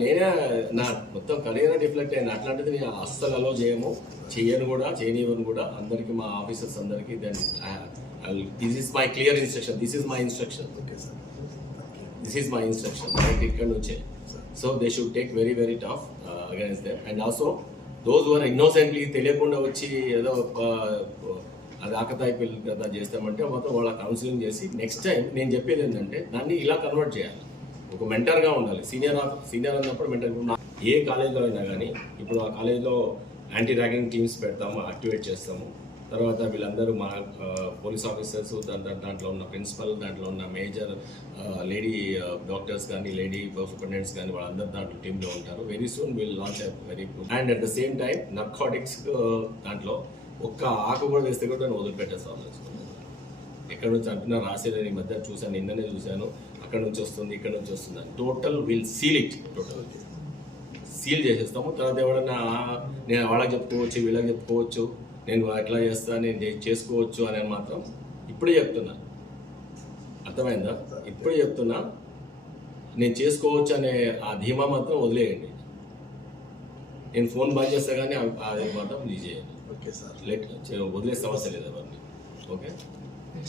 నేనే నా మొత్తం కెరీర్ రిఫ్లెక్ట్ అయింది. అట్లాంటిది నేను అస్సలు అలో చేయను కూడా, చేయనివ్వను కూడా. అందరికి మా ఆఫీసర్స్ అందరికి then this is my clear instruction, this is my instruction. Okay sir, this is my instruction right ఇక్కడ నుంచే. So they should take very very tough against them. And also those were innocently తెలియకుండా వచ్చి ఏదో అది ఆకతాయి పిల్లలు కదా చేస్తామంటే మొత్తం వాళ్ళ కౌన్సిలింగ్ చేసి నెక్స్ట్ టైం నేను చెప్పేది ఏంటంటే దాన్ని ఇలా కన్వర్ట్ చేయాలి. ఒక మెంటర్గా ఉండాలి. సీనియర్ అన్నప్పుడు మెంటర్. ఏ కాలేజ్లో అయినా కానీ ఇప్పుడు ఆ కాలేజ్లో యాంటీ ర్యాగింగ్ టీమ్స్ పెడతాము, యాక్టివేట్ చేస్తాము. తర్వాత వీళ్ళందరూ మా పోలీస్ ఆఫీసర్స్, దాంట్లో ఉన్న ప్రిన్సిపల్, దాంట్లో ఉన్న మేజర్ లేడీ డాక్టర్స్ కానీ, లేడీ సూపరింటెండెంట్స్ కానీ వాళ్ళందరూ దాంట్లో టీంలో ఉంటారు. Very soon will launch very good. And at the same time narcotics దాంట్లో ఒక్క ఆకు కూడా వేస్తే కూడా నేను వదిలిపెట్టేస్తాను. ఎక్కడ నుంచి అంటున్నా రాసేది ఈ మధ్య చూశాను, నిన్ననే చూశాను. అక్కడ నుంచి వస్తుంది, ఇక్కడ నుంచి వస్తుంది. Total will seal it, total seal చేసేస్తాము. తర్వాత ఎవడన్నా నేను వాళ్ళకి చెప్పుకోవచ్చు, వీళ్ళకి చెప్పుకోవచ్చు, నేను ఎట్లా చేస్తా, నేను చేసుకోవచ్చు అని మాత్రం ఇప్పుడే చెప్తున్నా. అర్థమైందా? ఇప్పుడే చెప్తున్నా, నేను చేసుకోవచ్చు అనే ఆ ధీమా మాత్రం వదిలేయండి. నేను ఫోన్ బంద్ చేస్తా కానీ అది మాత్రం ఇది చేయండి. ఓకే సార్, వదిలేస్తే అవసరం లేదు అవన్నీ. ఓకే.